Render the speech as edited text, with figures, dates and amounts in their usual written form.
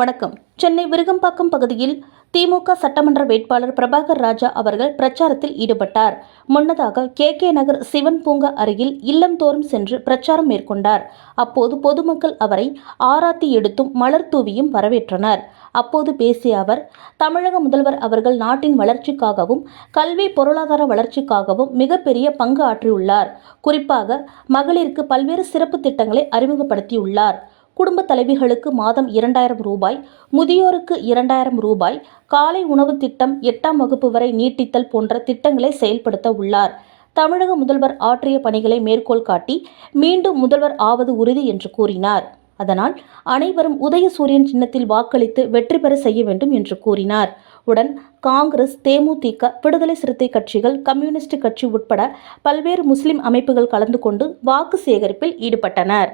வணக்கம். சென்னை விருகம்பாக்கம் பகுதியில் திமுக சட்டமன்ற வேட்பாளர் பிரபாகர் ராஜா அவர்கள் பிரச்சாரத்தில் ஈடுபட்டார். முன்னதாக கே நகர் சிவன் பூங்கா அருகில் இல்லந்தோறும் சென்று பிரச்சாரம் மேற்கொண்டார். அப்போது பொதுமக்கள் அவரை ஆராத்தி எடுத்தும் மலர் தூவியும் வரவேற்றனர். அப்போது பேசிய அவர், தமிழக முதல்வர் அவர்கள் நாட்டின் வளர்ச்சிக்காகவும் கல்வி பொருளாதார வளர்ச்சிக்காகவும் மிகப்பெரிய பங்கு ஆற்றியுள்ளார். குறிப்பாக மகளிருக்கு பல்வேறு சிறப்பு திட்டங்களை அறிமுகப்படுத்தியுள்ளார். குடும்ப தலைவிகளுக்கு மாதம் 2000 ரூபாய், முதியோருக்கு 2000 ரூபாய், காலை உணவு திட்டம் 8ஆம் வகுப்பு வரை நீட்டித்தல் போன்ற திட்டங்களை செயல்படுத்த உள்ளார். தமிழக முதல்வர் ஆற்றிய பணிகளை மேற்கோள் காட்டி மீண்டும் முதல்வர் ஆவது உறுதி என்று கூறினார். அதனால் அனைவரும் உதயசூரியன் சின்னத்தில் வாக்களித்து வெற்றி பெற செய்ய வேண்டும் என்று கூறினார். உடன் காங்கிரஸ், தேமுதிக, விடுதலை சிறுத்தை கட்சிகள், கம்யூனிஸ்ட் கட்சி உட்பட பல்வேறு முஸ்லிம் அமைப்புகள் கலந்து கொண்டு வாக்கு சேகரிப்பில் ஈடுபட்டனர்.